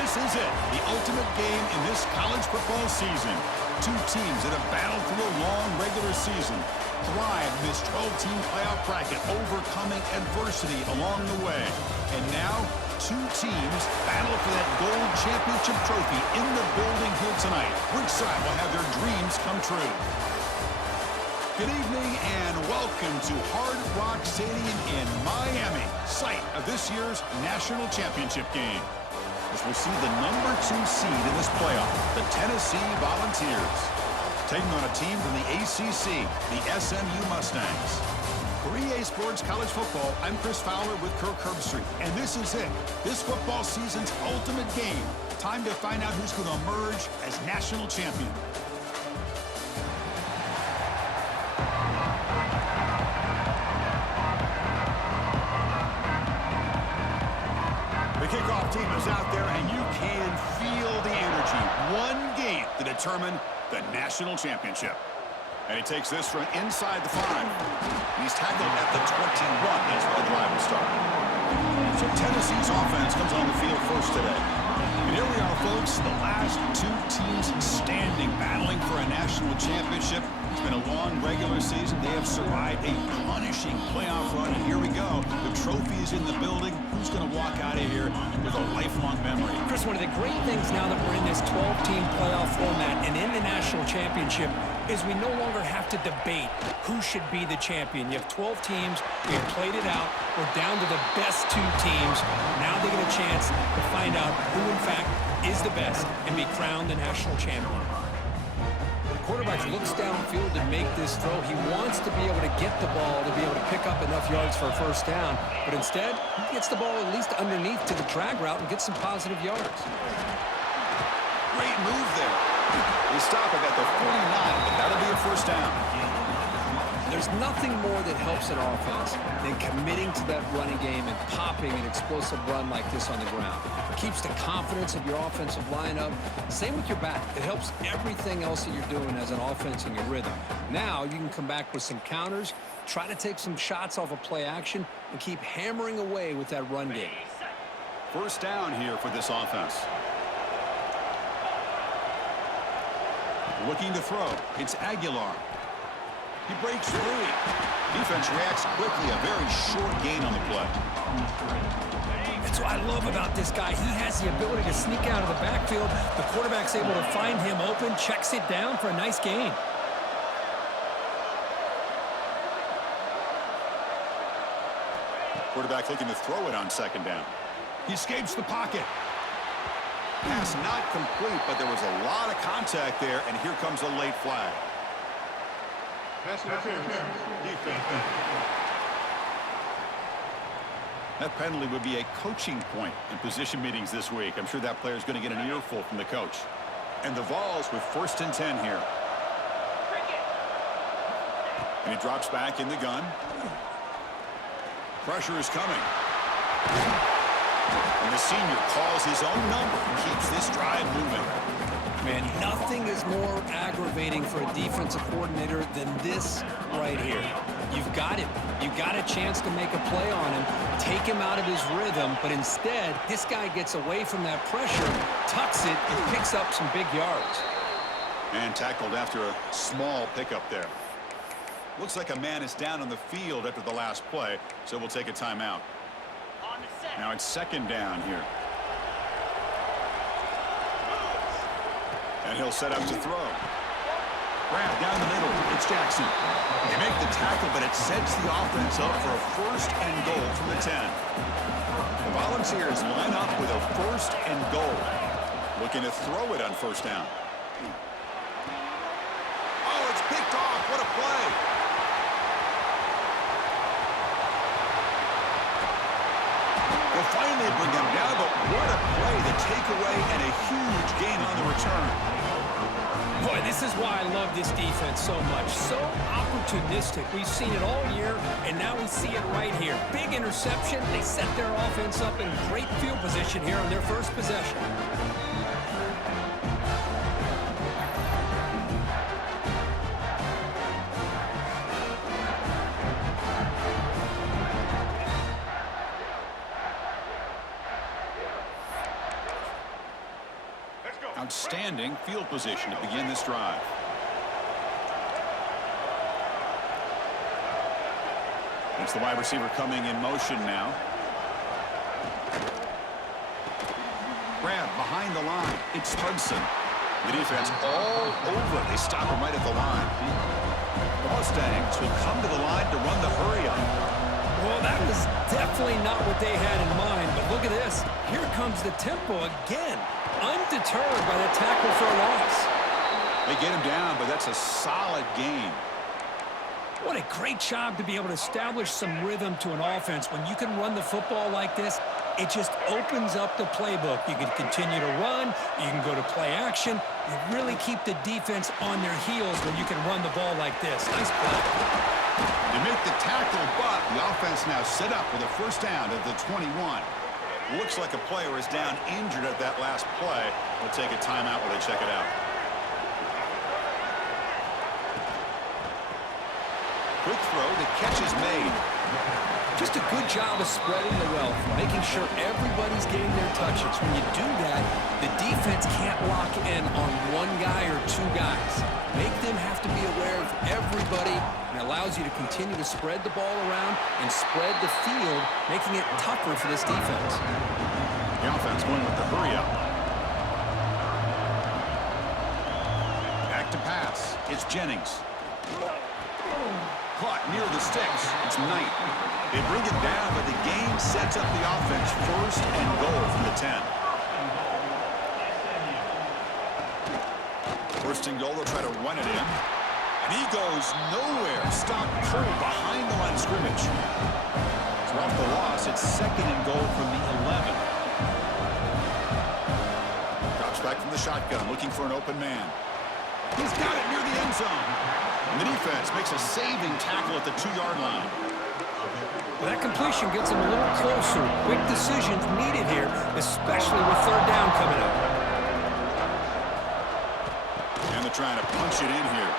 This is it, the ultimate game in this college football season. Two teams that have battled through a long regular season, thrived in this 12-team playoff bracket, overcoming adversity along the way. And now, two teams battle for that gold championship trophy in the building here tonight. Which side will have their dreams come true? Good evening and welcome to Hard Rock Stadium in Miami, site of this year's national championship game. As we'll see the number 2 seed in this playoff, the Tennessee Volunteers, taking on a team from the ACC, the SMU Mustangs. For EA Sports College Football, I'm Chris Fowler with Kirk Herbstreit, and this is it, this football season's ultimate game. Time to find out who's going to emerge as national champion. Kickoff team is out there, and you can feel the energy. One game to determine the national championship. And he takes this from inside the 5. He's tackled at the 21. That's where the drive will start. So Tennessee's offense comes on the field first today. And here we are, folks, the last 2 teams standing, battling for a national championship. It's been a long regular season. They have survived a punishing playoff run, and here we go. The trophy is in the building. Who's going to walk out of here with a lifelong memory? Chris, one of the great things now that we're in this 12-team playoff format and in the national championship is we no longer have to debate who should be the champion. You have 12 teams. We've played it out. We're down to the best 2 teams. Now they get a chance to find out who, in fact, is the best and be crowned the national champion. Quarterback looks downfield to make this throw. He wants to be able to get the ball to be able to pick up enough yards for a first down. But instead, he gets the ball at least underneath to the drag route and gets some positive yards. Great move there. They stop it at the 49, but that'll be a first down. There's nothing more that helps an offense than committing to that running game and popping an explosive run like this on the ground. It keeps the confidence of your offensive lineup. Same with your back. It helps everything else that you're doing as an offense in your rhythm. Now you can come back with some counters, try to take some shots off of play action, and keep hammering away with that run game. First down here for this offense. Looking to throw. It's Aguilar. He breaks free. Defense reacts quickly. A very short gain on the play. That's what I love about this guy. He has the ability to sneak out of the backfield. The quarterback's able to find him open, checks it down for a nice gain. Quarterback looking to throw it on second down. He escapes the pocket. Pass not complete, but there was a lot of contact there, and here comes a late flag. That penalty would be a coaching point in position meetings this week. I'm sure that player is going to get an earful from the coach. And the Vols with first and 10 here. And he drops back in the gun. Pressure is coming. And the senior calls his own number and keeps this drive moving. Man, nothing is more aggravating for a defensive coordinator than this right here. You've got him. You've got a chance to make a play on him, take him out of his rhythm, but instead, this guy gets away from that pressure, tucks it, and picks up some big yards. And tackled after a small pickup there. Looks like a man is down on the field after the last play, so we'll take a timeout. Now it's second down here. And he'll set up to throw. Grab down the middle. It's Jackson. They make the tackle, but it sets the offense up for a first and goal from the 10. The Volunteers line up with a first and goal. Looking to throw it on first down. Oh, it's picked off. What a play. They'll finally bring him down, but what a play. The takeaway and a huge gain on the return. Boy, this is why I love this defense so much. So opportunistic. We've seen it all year, and now we see it right here. Big interception. They set their offense up in great field position here on their first possession. outstanding field position to begin this drive. It's the wide receiver coming in motion now. Grab behind the line. It's Hudson. The defense all over. They stop him right at the line. The Mustangs will come to the line to run the hurry up. Well, that was definitely not what they had in mind, but look at this. Here comes the tempo again. Undeterred by the tackle for a loss. They get him down, but that's a solid gain. What a great job to be able to establish some rhythm to an offense. When you can run the football like this, it just opens up the playbook. You can continue to run. You can go to play action. You really keep the defense on their heels when you can run the ball like this. Nice play. They make the tackle, but the offense now set up with a first down at the 21. Looks like a player is down injured at that last play. We'll take a timeout while they check it out. Quick throw, the catch is made. Just a good job of spreading the wealth, making sure everybody's getting their touches. When you do that, the defense can't lock in on one guy or two guys. Make them have to be aware of everybody, and allows you to continue to spread the ball around and spread the field, making it tougher for this defense. The offense going with the hurry up. Back to pass. It's Jennings. Caught near the sticks. It's Knight. They bring it down, but the game sets up the offense first and goal from the 10. First and goal, they'll try to run it in. And he goes nowhere. Stop cold behind the line of scrimmage. So off the loss, it's second and goal from the 11. Drops back from the shotgun, looking for an open man. He's got it near the end zone. And the defense makes a saving tackle at the 2-yard line. Well, that completion gets him a little closer. Quick decisions needed here, especially with third down coming up. And they're trying to punch it in here.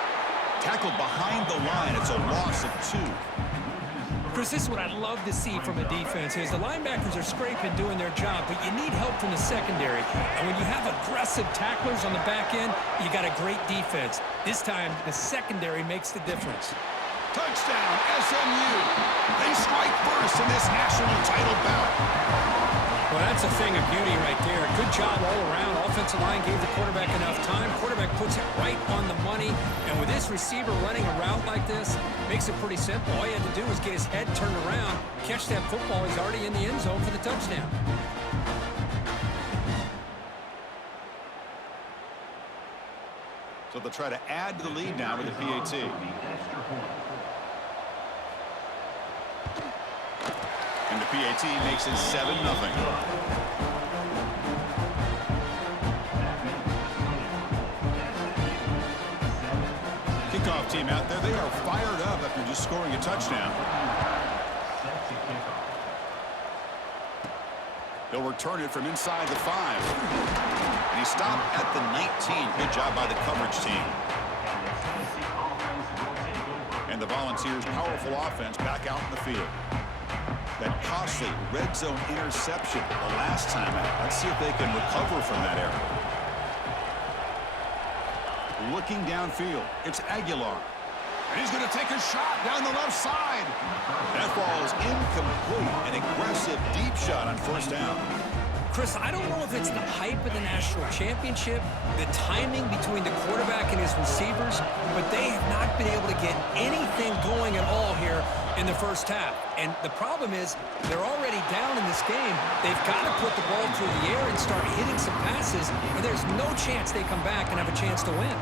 Tackled behind the line. It's a loss of 2. Chris, this is what I love to see from a defense is the linebackers are scraping doing their job, but you need help from the secondary. And when you have aggressive tacklers on the back end, you got a great defense. This time, the secondary makes the difference. Touchdown, SMU. They strike first in this national title bout. Well, that's a thing of beauty right there. Good job all around. Offensive line gave the quarterback enough time. Quarterback puts it right on the money. And with this receiver running a route like this, makes it pretty simple. All you had to do was get his head turned around, catch that football. He's already in the end zone for the touchdown. So they'll try to add to the lead now with the PAT. And the PAT makes it 7-0. Kickoff team out there. They are fired up after just scoring a touchdown. They'll return it from inside the 5. And he stopped at the 19. Good job by the coverage team. And the Volunteers' powerful offense back out in the field. That costly red zone interception the last time out. Let's see if they can recover from that error. Looking downfield, it's Aguilar. And he's going to take a shot down the left side. That ball is incomplete. An aggressive deep shot on first down. Chris, I don't know if it's the hype of the national championship, the timing between the quarterback and his receivers, but they have not been able to get anything going at all here in the first half. And the problem is they're already down in this game. They've got to put the ball through the air and start hitting some passes, or there's no chance they come back and have a chance to win.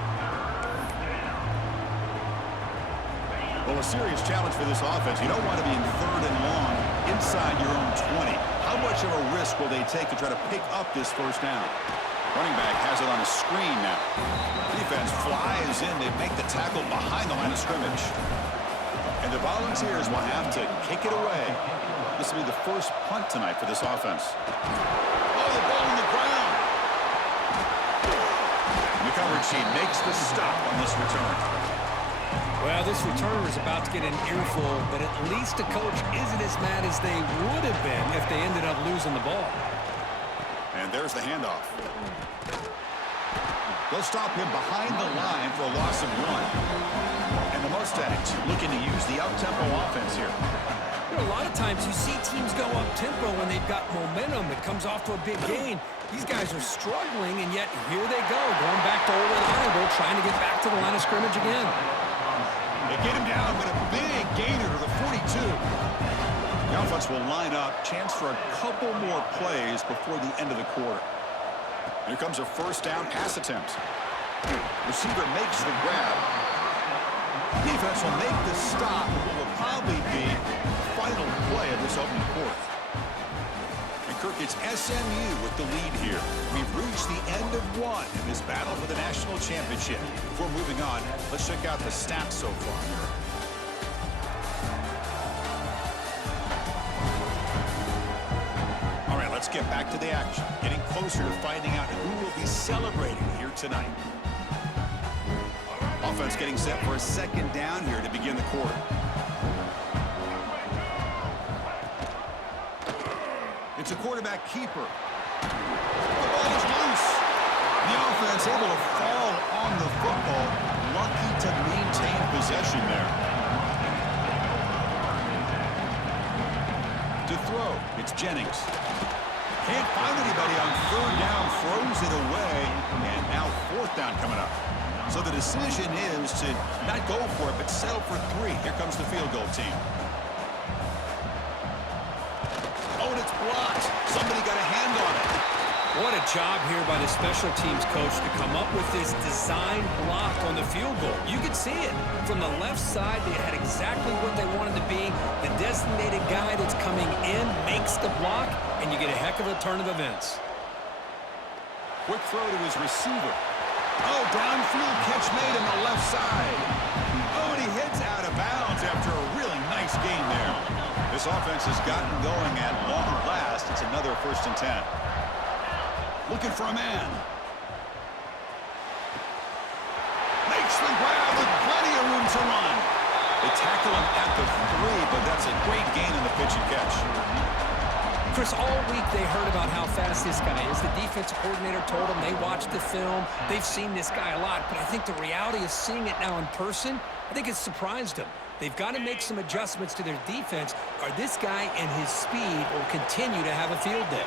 Well, a serious challenge for this offense. You don't want to be in third and long inside your own 20. How much of a risk will they take to try to pick up this first down? Running back has it on a screen now. Defense flies in. They make the tackle behind the line of scrimmage. And the Volunteers will have to kick it away. This will be the first punt tonight for this offense. Oh, the ball on the ground. And the coverage team makes the stop on this return. Well, this returner is about to get an earful, but at least the coach isn't as mad as they would have been if they ended up losing the ball. And there's the handoff. They'll stop him behind the line for a loss of 1. And the Mustangs looking to use the up-tempo offense here. You know, a lot of times you see teams go up-tempo when they've got momentum. It comes off to a big gain. These guys are struggling, and yet here they go, going back to over reliable, trying to get back to the line of scrimmage again. They get him down, but a big gainer to the 42. The offense will line up. Chance for a couple more plays before the end of the quarter. Here comes a first down pass attempt. Receiver makes the grab. Defense will make the stop, what will probably be the final play of this opening quarter. And Kirk, it's SMU with the lead here. We've reached the end of 1 in this battle for the national championship. Before moving on, let's check out the stats so far. All right, let's get back to the action. Getting closer to finding out who will be celebrating here tonight. Offense getting set for a second down here to begin the quarter. It's a quarterback keeper. The ball is loose. The offense able to fall on the football. Lucky to maintain possession there. To throw, it's Jennings. Can't find anybody on third down, throws it away, and now fourth down coming up. So the decision is to not go for it, but settle for 3. Here comes the field goal team. Oh, and it's blocked. Somebody got a hand on it. What a job here by the special teams coach to come up with this design block on the field goal. You could see it. From the left side, they had exactly what they wanted to be. The designated guy that's coming in makes the block, and you get a heck of a turn of events. Quick throw to his receiver. Oh, downfield catch made on the left side. Oh, and he heads out of bounds after a really nice gain there. This offense has gotten going at long last. It's another 1st and 10. Looking for a man. Makes the grab with plenty of room to run. They tackle him at the 3, but that's a great gain in the pitch and catch. Chris, all week they heard about how fast this guy is. The defensive coordinator told them they watched the film. They've seen this guy a lot, but I think the reality of seeing it now in person, I think it's surprised them. They've got to make some adjustments to their defense, or this guy and his speed will continue to have a field day.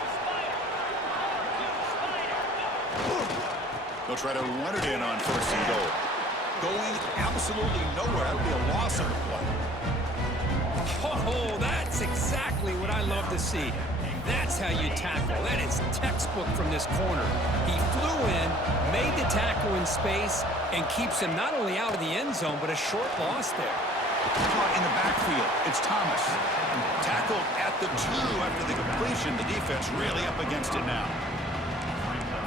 They'll try to run it in on 1st and goal. Going absolutely nowhere. That would be a loss of the play. Oh, that's exactly what I love to see. That's how you tackle. That is textbook from this corner. He flew in, made the tackle in space, and keeps him not only out of the end zone, but a short loss there. Caught in the backfield. It's Thomas. Tackled at the 2 after the completion. The defense really up against it now.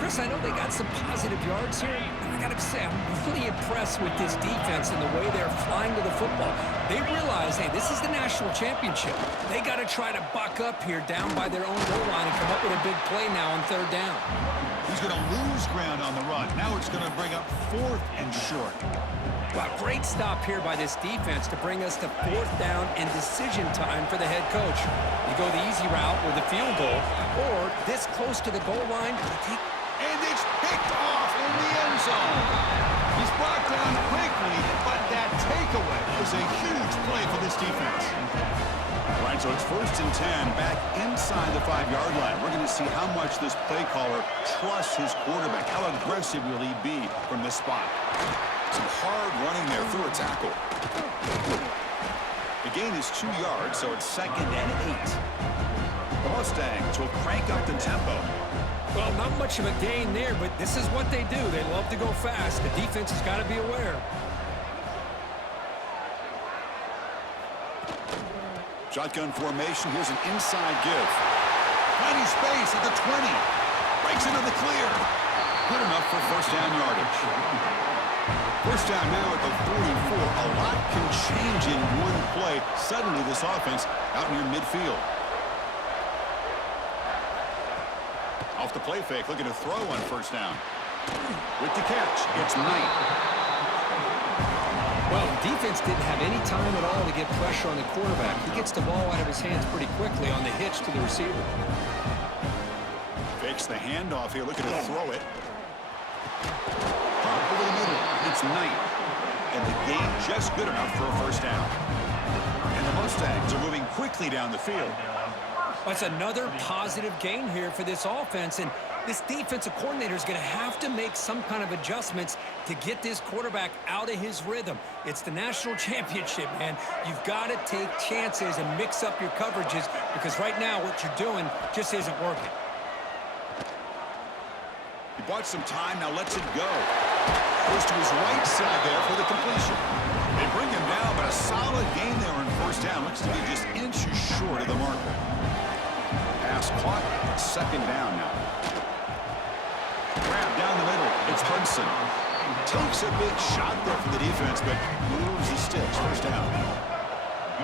Chris, I know they got some positive yards here, and I got to say, I'm really impressed with this defense and the way they're flying to the football. They realize, hey, this is the national championship. They got to try to buck up here down by their own goal line and come up with a big play now on 3rd down. He's going to lose ground on the run. Now it's going to bring up 4th and short. Well, great stop here by this defense to bring us to 4th down and decision time for the head coach. You go the easy route with a field goal, or this close to the goal line, and it's picked off in the end zone. He's brought down quickly, but that takeaway is a huge play for this defense. All right, so it's 1st and 10 back inside the 5-yard line. We're going to see how much this play caller trusts his quarterback. How aggressive will he be from this spot? Some hard running there through a tackle. The gain is 2 yards, so it's 2nd and 8. The Mustangs will crank up the tempo. Well, not much of a gain there, but this is what they do. They love to go fast. The defense has got to be aware. Shotgun formation. Here's an inside give. Finding space at the 20. Breaks into the clear. Good enough for 1st down yardage. 1st down now at the 44. A lot can change in one play. Suddenly this offense out near midfield. Off the play fake, looking to throw on 1st down. With the catch, it's Knight. Well, the defense didn't have any time at all to get pressure on the quarterback. He gets the ball out of his hands pretty quickly on the hitch to the receiver. Fakes the handoff here, looking to throw it. Pump over the middle. It's Knight. And the game just good enough for a first down. And the Mustangs are moving quickly down the field. That's another positive gain here for this offense, and this defensive coordinator is going to have to make some kind of adjustments to get this quarterback out of his rhythm. It's the national championship, man. You've got to take chances and mix up your coverages because right now what you're doing just isn't working. He bought some time, now lets it go. Goes to his right side there for the completion. They bring him down, but a solid gain there on first down. Looks to be just inches short of the marker. Pass caught, second down now. Grab down the middle, it's Hudson. Takes a big shot there for the defense, but moves the sticks, first down.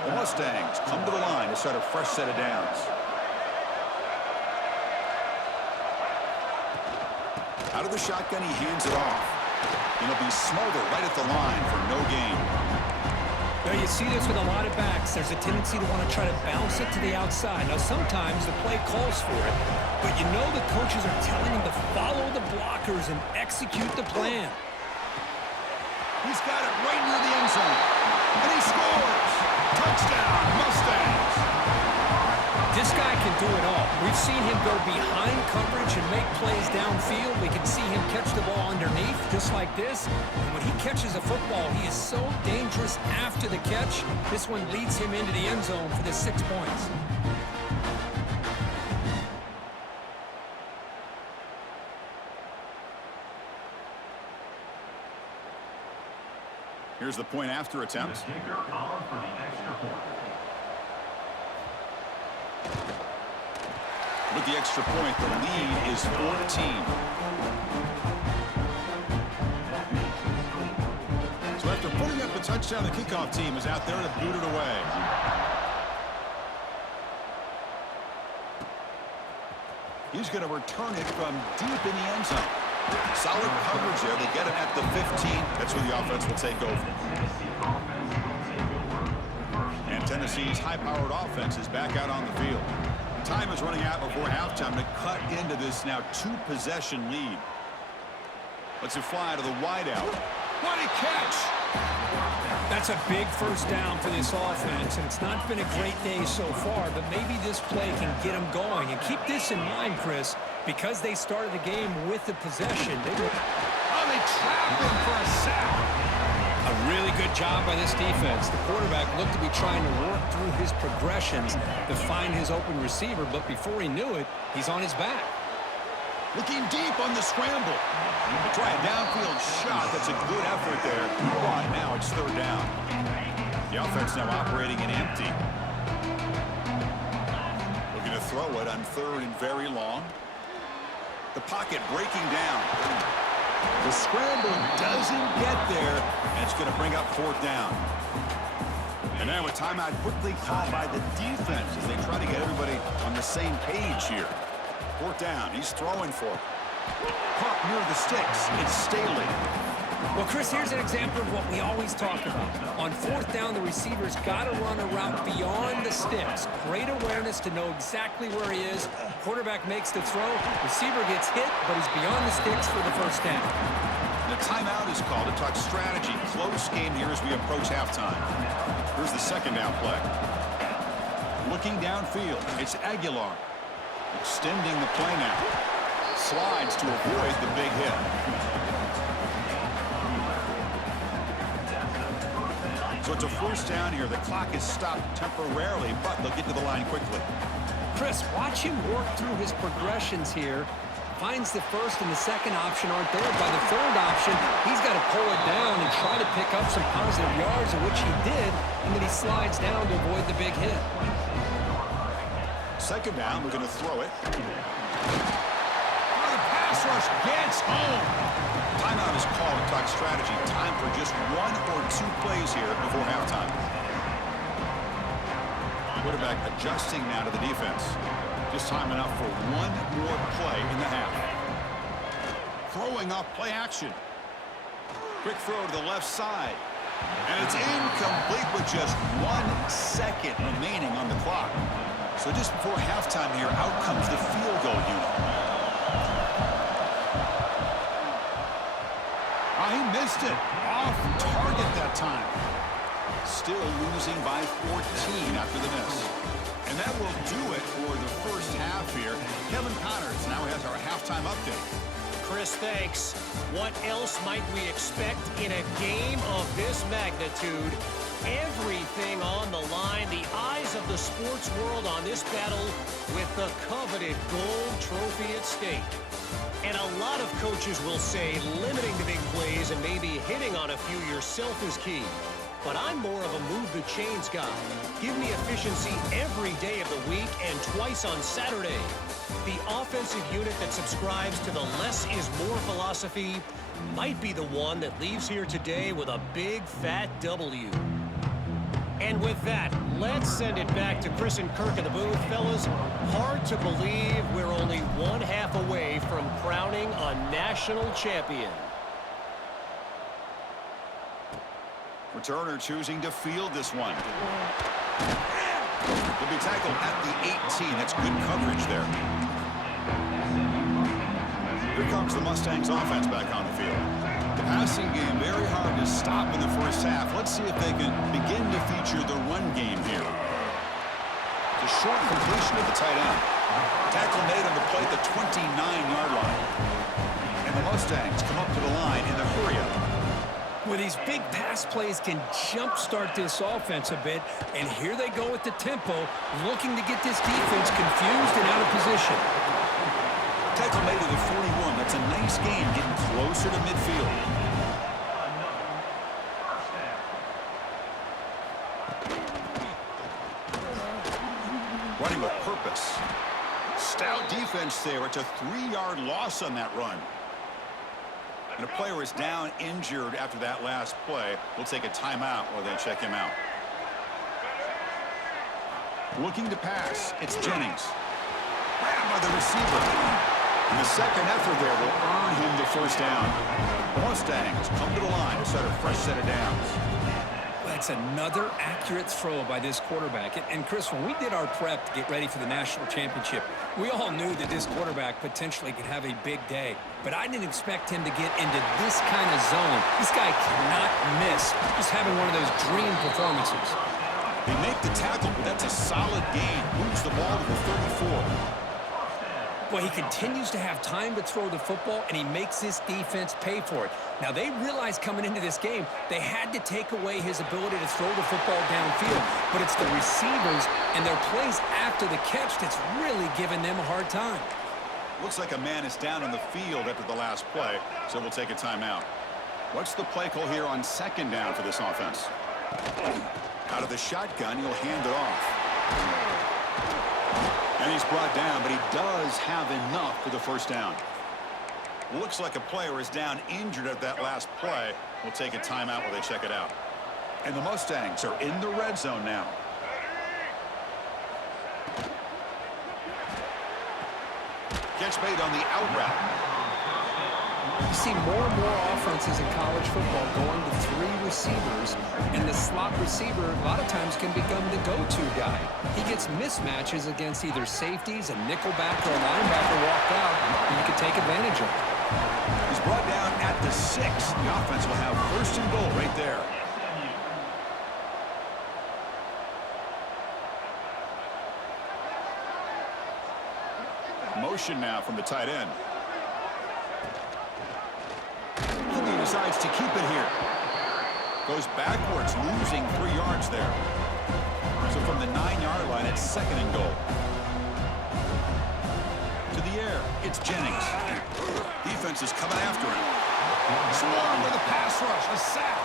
The Mustangs come to the line to start a fresh set of downs. Out of the shotgun, he hands it off. And he'll be smothered right at the line for no gain. Now you see this with a lot of backs. There's a tendency to want to try to bounce it to the outside. Now sometimes the play calls for it, but you know the coaches are telling him to follow the blockers and execute the plan. He's got it right near the end zone. And he scores! Touchdown, Mustangs! This guy can do it all. We've seen him go behind coverage and make plays downfield. We can see him catch the ball underneath, just like this. And when he catches a football, he is so dangerous after the catch. This one leads him into the end zone for the 6 points. Here's the point after attempt. With the extra point, the lead is 14. So after putting up the touchdown, the kickoff team is out there to boot it away. He's going to return it from deep in the end zone. Solid coverage there. They get him at the 15. That's where the offense will take over. And Tennessee's high-powered offense is back out on the field. Time is running out before halftime to cut into this now two-possession lead. Lets it fly to the wideout. What a catch! That's a big first down for this offense, and it's not been a great day so far, but maybe this play can get them going. And keep this in mind, Chris, because they started the game with the possession. They trapped him for a sack. A really good job by this defense. The quarterback looked to be trying to work through his progressions to find his open receiver, but before he knew it, he's on his back. Looking deep on the scramble. Try a downfield shot. That's a good effort there. But now it's third down. The offense now operating in empty. Looking to throw it on third and very long. The pocket breaking down. The scramble doesn't get there, and it's going to bring up fourth down. And now a timeout quickly called by the defense as they try to get everybody on the same page here. Fourth down, he's throwing for it. Caught near the sticks, it's Staley. Well, Chris, here's an example of what we always talk about. On fourth down, the receiver's got to run a route beyond the sticks. Great awareness to know exactly where he is. Quarterback makes the throw. Receiver gets hit, but he's beyond the sticks for the first down. The timeout is called to talk strategy. Close game here as we approach halftime. Here's the second down play. Looking downfield, it's Aguilar. Extending the play now. Slides to avoid the big hit. So it's a first down here. The clock is stopped temporarily, but they'll get to the line quickly. Chris, watch him work through his progressions here. Finds the first and the second option aren't there. By the third option, he's got to pull it down and try to pick up some positive yards, which he did, and then he slides down to avoid the big hit. Second down, we're going to throw it. Oh, the pass rush gets home. Timeout is called to talk strategy. Time for just one or two plays here before halftime. Quarterback adjusting now to the defense. Just time enough for one more play in the half. Throwing off play action. Quick throw to the left side. And it's incomplete with just 1 second remaining on the clock. So just before halftime here, out comes the field goal unit. Oh, he missed it. Off target that time. Still losing by 14 after the miss. And that will do it for the first half here. Kevin Connors now has our halftime update. Chris, thanks. What else might we expect in a game of this magnitude? Everything on the line, the eyes of the sports world on this battle with the coveted gold trophy at stake. And a lot of coaches will say limiting the big plays and maybe hitting on a few yourself is key. But I'm more of a move the chains guy. Give me efficiency every day of the week and twice on Saturday. The offensive unit that subscribes to the less is more philosophy might be the one that leaves here today with a big fat W. And with that, let's send it back to Chris and Kirk in the booth. Fellas, hard to believe we're only one half away from crowning a national champion. Returner choosing to field this one. Will be tackled at the 18. That's good coverage there. Here comes the Mustangs offense back on the field. The passing game very hard to stop in the first half. Let's see if they can begin to feature the run game here. The short completion of the tight end. Tackle made on the play at the 29-yard line. And the Mustangs come up to the line in the hurry-up. Well, these big pass plays can jumpstart this offense a bit, and here they go at the tempo, looking to get this defense confused and out of position. Tackle made to the 41. That's a nice game, getting closer to midfield. Running with purpose. Stout defense there. It's a 3-yard loss on that run. And a player is down injured after that last play. We'll take a timeout while they check him out. Looking to pass. It's Jennings. Grabbed by the receiver. And the second effort there will earn him the first down. The Mustangs come to the line to set a fresh set of downs. That's another accurate throw by this quarterback. And Chris, when we did our prep to get ready for the national championship, we all knew that this quarterback potentially could have a big day. But I didn't expect him to get into this kind of zone. This guy cannot miss. Just having one of those dream performances. They make the tackle, but that's a solid gain. Moves the ball to the 34. Well, he continues to have time to throw the football, and he makes this defense pay for it. Now, they realized coming into this game, they had to take away his ability to throw the football downfield, but it's the receivers and their plays after the catch that's really giving them a hard time. Looks like a man is down on the field after the last play, so we'll take a timeout. What's the play call here on second down for this offense? Out of the shotgun, he'll hand it off. And he's brought down, but he does have enough for the first down. Looks like a player is down injured at that last play. We'll take a timeout while they check it out. And the Mustangs are in the red zone now. Catch made on the out route. You see more and more offenses in college football going to 3 receivers, and the slot receiver a lot of times can become the go-to guy. He gets mismatches against either safeties, a nickelback, or a linebacker walked out, and you can take advantage of it. He's brought down at the 6. The offense will have first and goal right there. Motion now from the tight end. He decides to keep it here. Goes backwards, losing 3 yards there. So from the 9-yard line, it's second and goal. To the air, it's Jennings. Defense is coming after him. Swarm with a pass rush, a sack.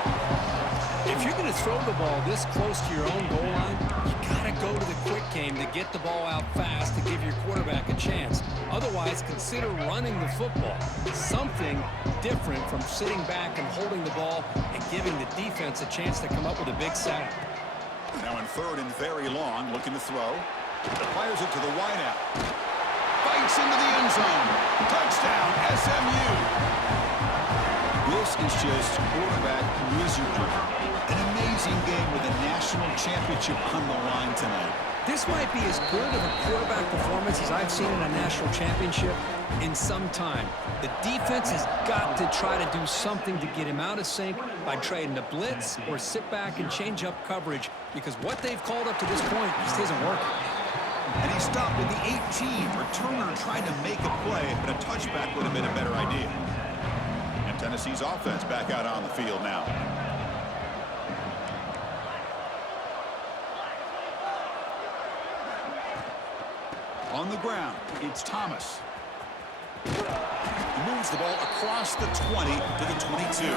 If you're going to throw the ball this close to your own goal line, you got to go to the quick game to get the ball out fast to give your quarterback a chance. Otherwise, consider running the football. Something different from sitting back and holding the ball and giving the defense a chance to come up with a big sack. Now in third and very long, looking to throw. Fires it to the wideout. Bites into the end zone. Touchdown, SMU. This is just quarterback wizardry. An amazing game with a national championship on the line tonight. This might be as good of a quarterback performance as I've seen in a national championship in some time. The defense has got to try to do something to get him out of sync by trading the blitz or sit back and change up coverage, because what they've called up to this point just isn't working. And he stopped at the 18. Returner tried to make a play, but a touchback would have been a better idea. And Tennessee's offense back out on the field now. On the ground, it's Thomas. He moves the ball across the 20 to the 22.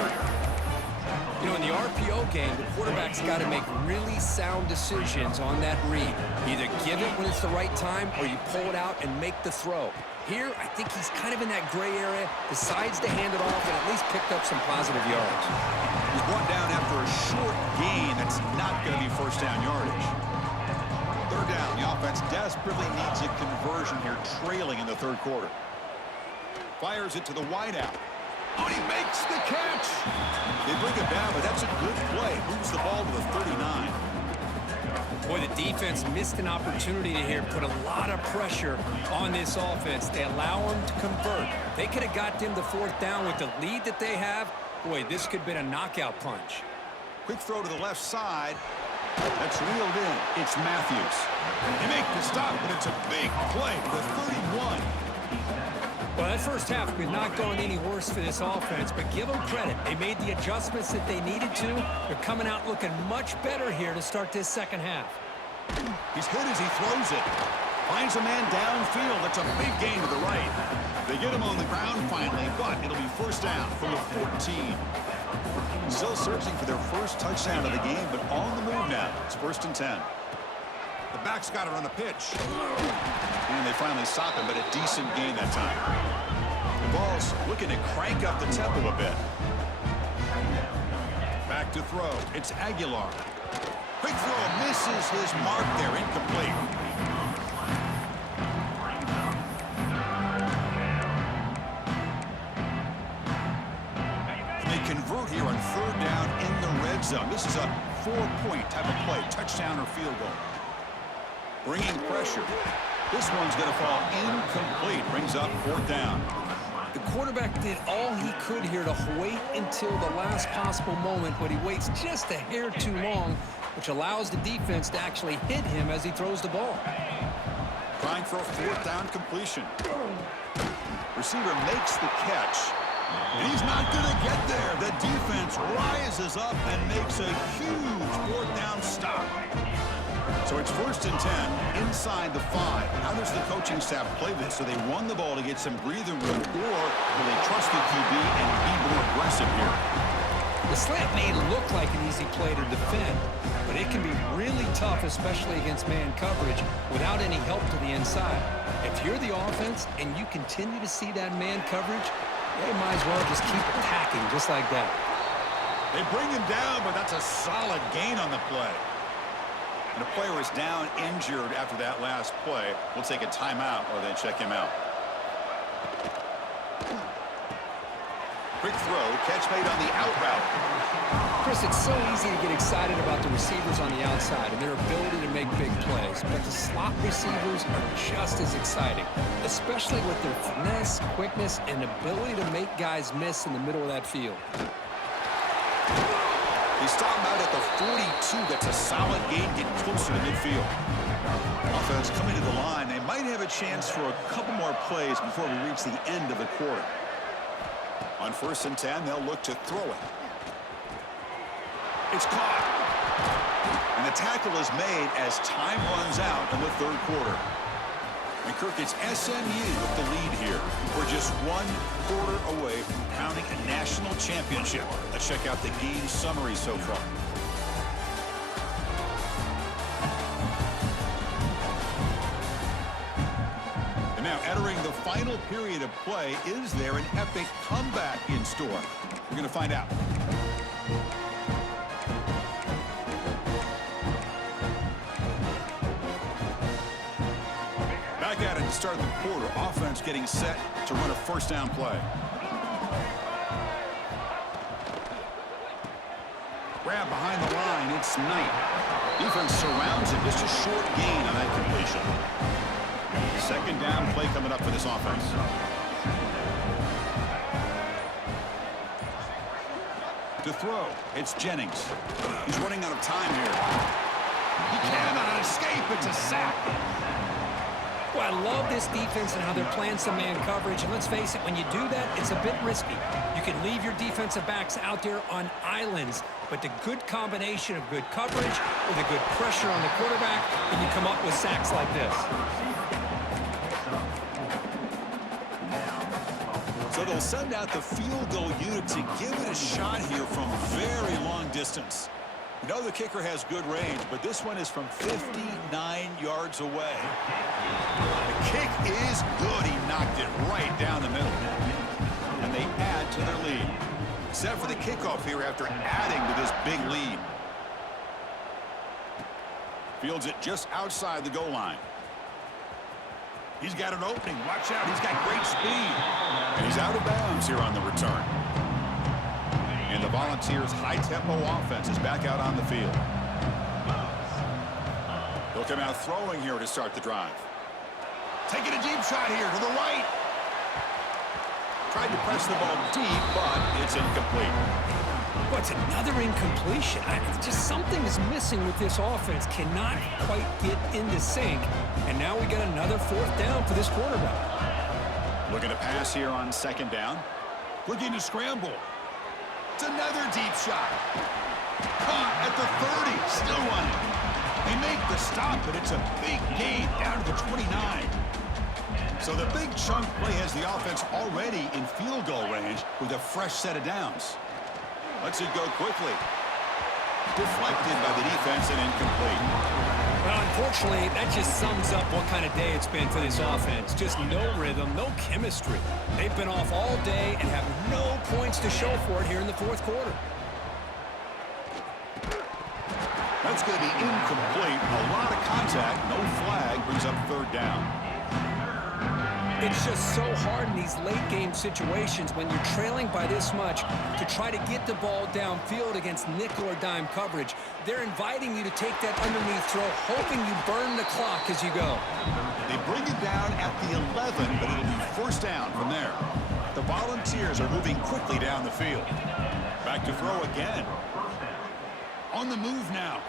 You know, in the RPO game, the quarterback's got to make really sound decisions on that read. Either give it when it's the right time or you pull it out and make the throw. Here, I think he's kind of in that gray area, decides to hand it off and at least picked up some positive yards. He's brought down after a short gain. That's not going to be first down yardage. Third down, the offense desperately needs a conversion here, trailing in the third quarter. Fires it to the wideout. Oh, he makes the catch. They bring it down, but that's a good play. Moves the ball to the 39. Boy, the defense missed an opportunity to here put a lot of pressure on this offense. They allow them to convert. They could have got them to fourth down with the lead that they have. Boy, this could have been a knockout punch. Quick throw to the left side. That's reeled in. It's Matthews. They make the stop, but it's a big play to the 31. Well, that first half could not gone any worse for this offense, but give them credit. They made the adjustments that they needed to. They're coming out looking much better here to start this second half. He's hit as he throws it. Finds a man downfield. That's a big gain to the right. They get him on the ground finally, but it'll be first down from the 14. Still searching for their first touchdown of the game, but on the move now. It's first and 10. The back's got it on the pitch. And they finally stop him, but a decent gain that time. The ball's looking to crank up the tempo a bit. Back to throw. It's Aguilar. Quick throw, misses his mark there, incomplete. And they convert here on third down in the red zone. This is a 4-point type of play, touchdown or field goal. Bringing pressure. This one's going to fall incomplete. Brings up fourth down. The quarterback did all he could here to wait until the last possible moment, but he waits just a hair too long, which allows the defense to actually hit him as he throws the ball. Trying for a fourth down completion. Receiver makes the catch, and he's not going to get there. The defense rises up and makes a huge fourth down stop. So it's first and 10 inside the 5. How does the coaching staff play this? So they run the ball to get some breathing room, or will they trust the QB and be more aggressive here? The slant may look like an easy play to defend, but it can be really tough, especially against man coverage, without any help to the inside. If you're the offense and you continue to see that man coverage, they might as well just keep attacking just like that. They bring him down, but that's a solid gain on the play. And a player is down injured after that last play. We'll take a timeout or then check him out. Quick throw, catch made on the out route. Chris, it's so easy to get excited about the receivers on the outside and their ability to make big plays, but the slot receivers are just as exciting, especially with their finesse, quickness, and ability to make guys miss in the middle of that field. They stop him out at the 42. That's a solid gain, getting closer to midfield. Offense coming to the line. They might have a chance for a couple more plays before we reach the end of the quarter. On first and 10, they'll look to throw it. It's caught. And the tackle is made as time runs out in the third quarter. And Kirk, it's SMU with the lead here. We're just 1 quarter away from crowning a national championship. Let's check out the game summary so far. And now entering the final period of play, is there an epic comeback in store? We're going to find out. Back at it to start the quarter. Offense getting set to run a first down play. Grab behind the line. Tonight's night. Defense surrounds him. Just a short gain on that completion. Second down play coming up for this offense. To throw, it's Jennings. He's running out of time here. He cannot escape. It's a sack. Well, I love this defense and how they're playing some man coverage. And let's face it, when you do that, it's a bit risky. You can leave your defensive backs out there on islands, but the good combination of good coverage with a good pressure on the quarterback, and you come up with sacks like this. So they'll send out the field goal unit to give it a shot here from very long distance. You know the kicker has good range, but this one is from 59 yards away. The kick is good. He knocked it right down the middle. And they add to their lead. Set for the kickoff here after adding to this big lead. Fields it just outside the goal line. He's got an opening. Watch out. He's got great speed. And he's out of bounds here on the return. And the Volunteers' high-tempo offense is back out on the field. They'll come out throwing here to start the drive. Taking a deep shot here to the right. Tried to press the ball deep, but it's incomplete. What's another incompletion? Just something is missing with this offense. Cannot quite get into sync. And now we got another fourth down for this quarterback. Looking to pass here on second down. Looking to scramble. It's another deep shot. Caught at the 30. Still running. They make the stop, but it's a big gain down to the 29. So the big chunk play has the offense already in field goal range with a fresh set of downs. Lets it go quickly. Deflected by the defense and incomplete. Well, unfortunately, that just sums up what kind of day it's been for this offense. Just no rhythm, no chemistry. They've been off all day and have no points to show for it here in the fourth quarter. That's going to be incomplete. A lot of contact. No flag. Brings up third down. It's just so hard in these late-game situations when you're trailing by this much to try to get the ball downfield against nickel or dime coverage. They're inviting you to take that underneath throw, hoping you burn the clock as you go. They bring it down at the 11, but it'll be first down from there. The Volunteers are moving quickly down the field. Back to throw again. On the move now.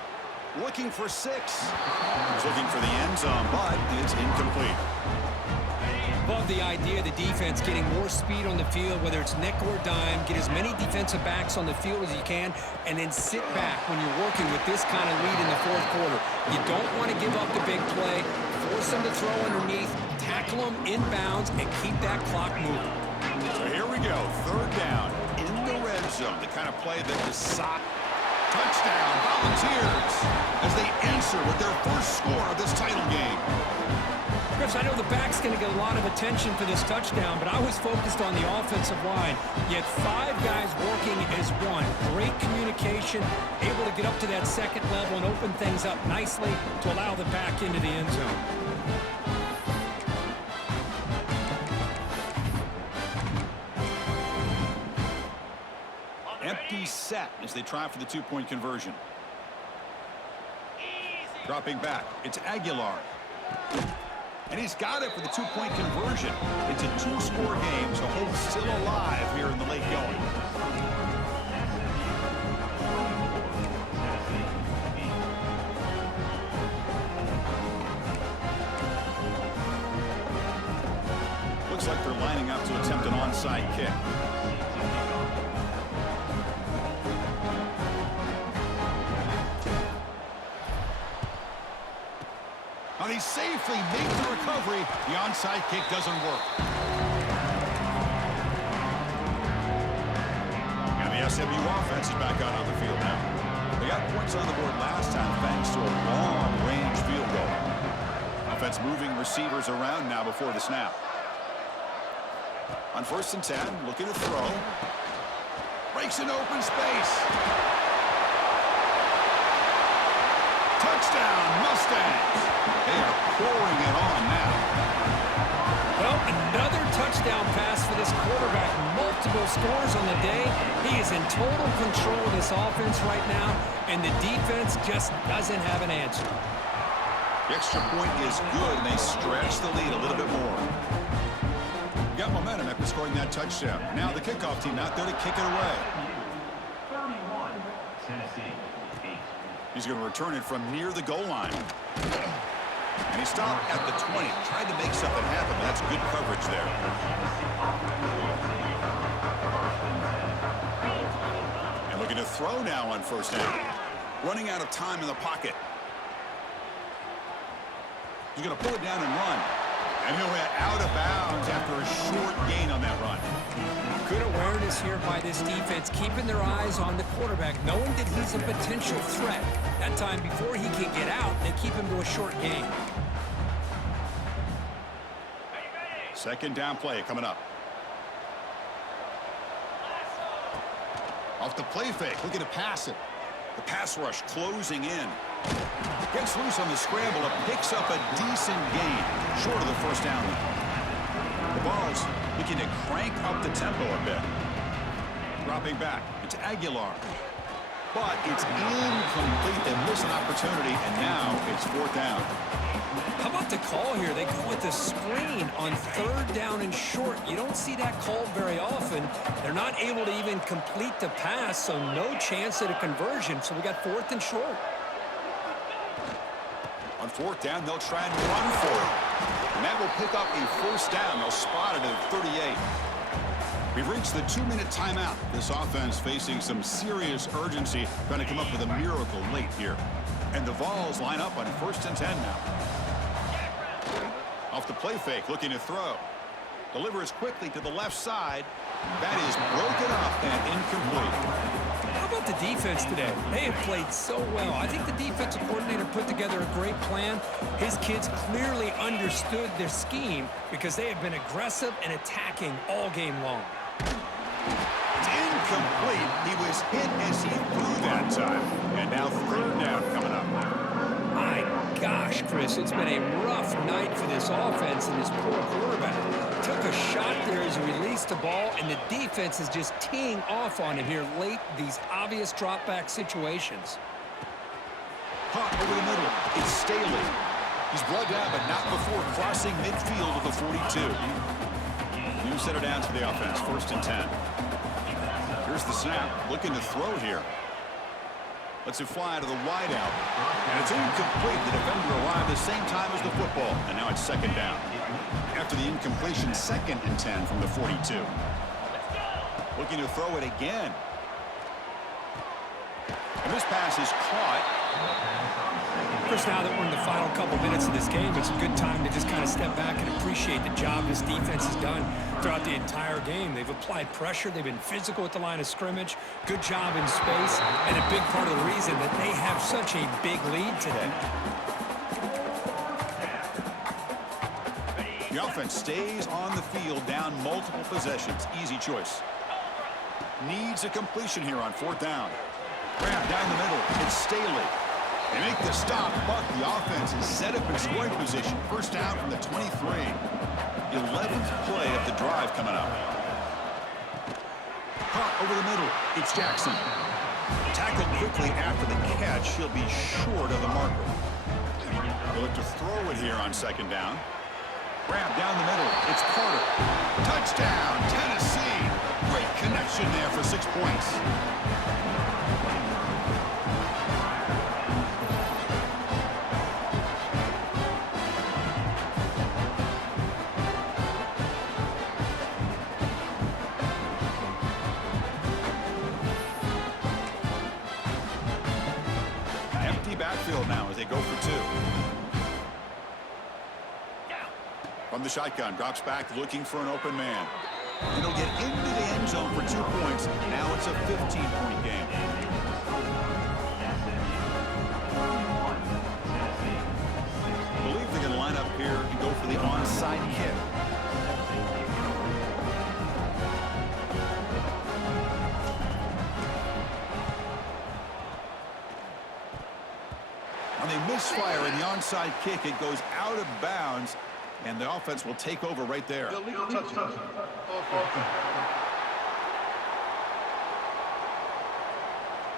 Looking for 6. He's looking for the end zone, but it's incomplete. Love the idea of the defense getting more speed on the field, whether it's nickel or dime, get as many defensive backs on the field as you can, and then sit back when you're working with this kind of lead in the fourth quarter. You don't want to give up the big play, force them to throw underneath, tackle them inbounds, and keep that clock moving. So here we go, third down in the red zone, the kind of play that decides. Touchdown, Volunteers, as they answer with their first score of this title game. Chris, I know the back's going to get a lot of attention for this touchdown, but I was focused on the offensive line. You had 5 guys working as one. Great communication, able to get up to that second level and open things up nicely to allow the back into the end zone. Empty set as they try for the 2-point conversion. Dropping back, it's Aguilar. And he's got it for the 2-point conversion. It's a 2-score game, so hope's still alive here in the late going. Looks like they're lining up to attempt an onside kick. Now they safely make the recovery. The onside kick doesn't work. And the SMU offense is back out on the field now. They got points on the board last time thanks to a long-range field goal. Offense moving receivers around now before the snap. On 1st and 10, looking to throw. Breaks an open space. Touchdown, Mustangs. They are pouring it on now. Well, another touchdown pass for this quarterback. multiple scores on the day. He is in total control of this offense right now, and the defense just doesn't have an answer. The extra point is good, and they stretch the lead a little bit more. Got momentum after scoring that touchdown. Now the kickoff team out there to kick it away. He's going to return it from near the goal line. And he stopped at the 20. Tried to make something happen, but that's good coverage there. And looking to throw now on first down. Running out of time in the pocket. He's going to pull it down and run. And he'll get out of bounds after a short gain on that run. Good awareness here by this defense, keeping their eyes on the quarterback, knowing that he's a potential threat. That time before he can get out, they keep him to a short gain. Second down play coming up. Off the play fake, looking to pass it. The pass rush closing in. Gets loose on the scramble and picks up a decent gain, short of the first down. The Vols looking to crank up the tempo a bit. Dropping back, it's Aguilar. But it's incomplete. They miss an opportunity, and now it's fourth down. How about the call here? They go with the screen on third down and short. You don't see that called very often. They're not able to even complete the pass, so no chance at a conversion. So we got fourth and short. On fourth down, they'll try and run for it. And that will pick up a first down. They'll spot it at 38. We've reached the 2-minute timeout. This offense facing some serious urgency, trying to come up with a miracle late here. And the Vols line up on first and 10 now. Off the play fake, looking to throw. Delivers quickly to the left side. That is broken up and incomplete. How about the defense today? They have played so well. I think the defensive coordinator put together a great plan. His kids clearly understood their scheme because they have been aggressive and attacking all game long. It's incomplete. He was hit as he threw that time. And now third down coming up. My gosh, Chris, it's been a rough night for this offense and this poor quarterback. Took a shot there as he released the ball, and the defense is just teeing off on him here late, these obvious drop-back situations. Caught over the middle. It's Staley. He's brought down, but not before crossing midfield of the 42. New center downs for the offense, first and 10. Here's the snap, looking to throw here. Lets it fly to the wideout. And it's incomplete. The defender arrived the same time as the football, and now it's second down. After the incompletion, second and 10 from the 42. Looking to throw it again. And this pass is caught. Chris, now that we're in the final couple minutes of this game, it's a good time to just kind of step back and appreciate the job this defense has done throughout the entire game. They've applied pressure. They've been physical at the line of scrimmage. Good job in space, and a big part of the reason that they have such a big lead today. The offense stays on the field, down multiple possessions. Easy choice. Needs a completion here on fourth down. Grab down the middle. It's Staley. They make the stop, but the offense is set up in scoring position. First down from the 23. 11th play of the drive coming up. Caught over the middle. It's Jackson. Tackled quickly after the catch. He'll be short of the marker. They'll look to throw it here on second down. Grab down the middle. It's Carter. Touchdown, Tennessee. Great connection there for 6 points. Empty backfield now as they go for two. From the shotgun, drops back looking for an open man. And he'll get into the end zone for 2 points. Now it's a 15-point game. I believe they're going to line up here and go for the onside kick. On a misfire in the onside kick, it goes out of bounds. And the offense will take over right there.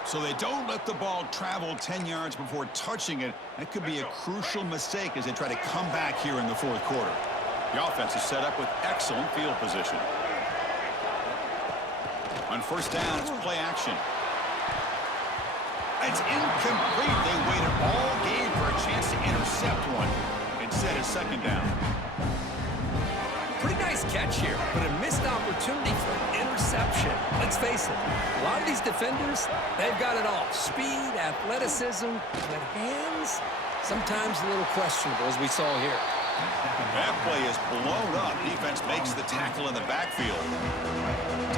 So they don't let the ball travel 10 yards before touching it. That could be a crucial mistake as they try to come back here in the fourth quarter. The offense is set up with excellent field position. On first down, it's play action. It's incomplete. They waited all game for a chance to intercept one. Instead, it's second down. Pretty nice catch here, but a missed opportunity for an interception. Let's face it, a lot of these defenders, they've got it all. Speed, athleticism, but hands, sometimes a little questionable, as we saw here. That play is blown up. Defense makes the tackle in the backfield.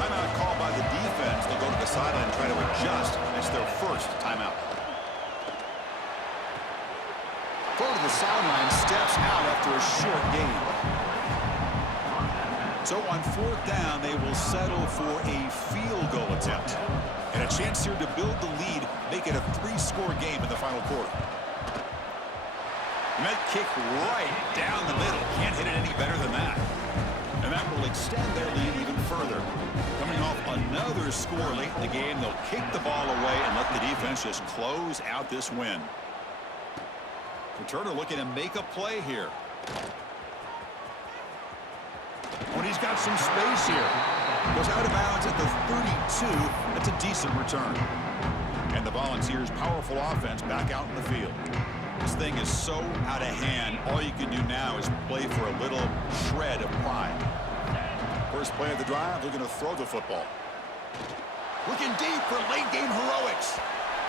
Timeout called by the defense. They'll go to the sideline and try to adjust. It's their first timeout. Go to the sideline, steps out after a short gain. So on fourth down, they will settle for a field goal attempt. And a chance here to build the lead, make it a 3-score game in the final quarter. And that kick right down the middle. Can't hit it any better than that. And that will extend their lead even further. Coming off another score late in the game, they'll kick the ball away and let the defense just close out this win. Returner looking to make a play here. When he's got some space here. Goes out of bounds at the 32. That's a decent return. And the Volunteers' powerful offense back out in the field. This thing is so out of hand, all you can do now is play for a little shred of pride. First play of the drive, looking to throw the football. Looking deep for late-game heroics.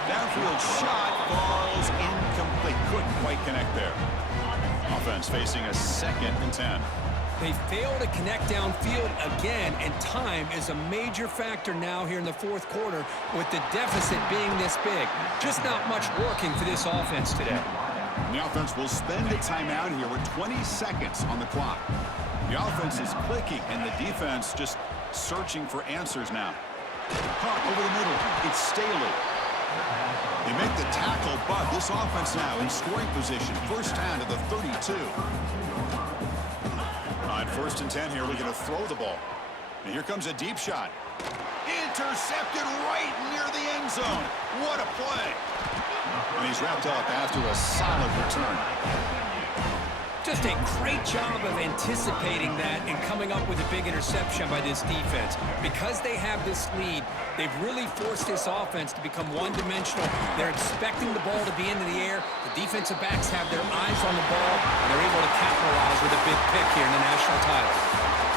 Downfield shot falls incomplete. Couldn't quite connect there. Offense facing a 2nd and 10. They fail to connect downfield again, and time is a major factor now here in the fourth quarter with the deficit being this big. Just not much working for this offense today. And the offense will spend a timeout here with 20 seconds on the clock. The offense is clicking, and the defense just searching for answers now. Caught over the middle. It's Staley. They make the tackle, but this offense now in scoring position. First down to the 32. On first and 10 here, looking to throw the ball. And here comes a deep shot. Intercepted right near the end zone. What a play. And he's wrapped up after a solid return. Just a great job of anticipating that and coming up with a big interception by this defense. Because they have this lead, they've really forced this offense to become one-dimensional. They're expecting the ball to be into the air. The defensive backs have their eyes on the ball, and they're able to capitalize with a big pick here in the national title.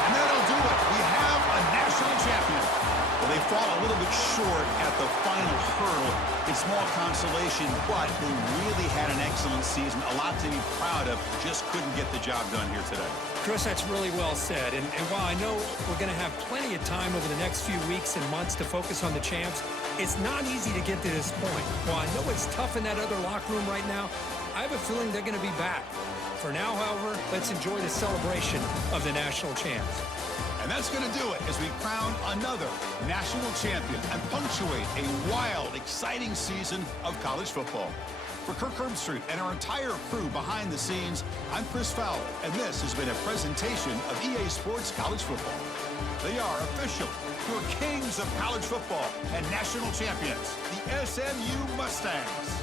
And that'll do it. We have a national champion. Well, they fall a little bit short at the final hurdle. It's small consolation, but they really had an excellent season. A lot to be proud of. Just couldn't get the job done here today. Chris, that's really well said. And while I know we're going to have plenty of time over the next few weeks and months to focus on the champs, it's not easy to get to this point. While I know it's tough in that other locker room right now, I have a feeling they're going to be back. For now, however, let's enjoy the celebration of the national champs. And that's going to do it as we crown another national champion and punctuate a wild, exciting season of college football. For Kirk Herbstreit and our entire crew behind the scenes, I'm Chris Fowler, and this has been a presentation of EA Sports College Football. They are official, your kings of college football and national champions, the SMU Mustangs.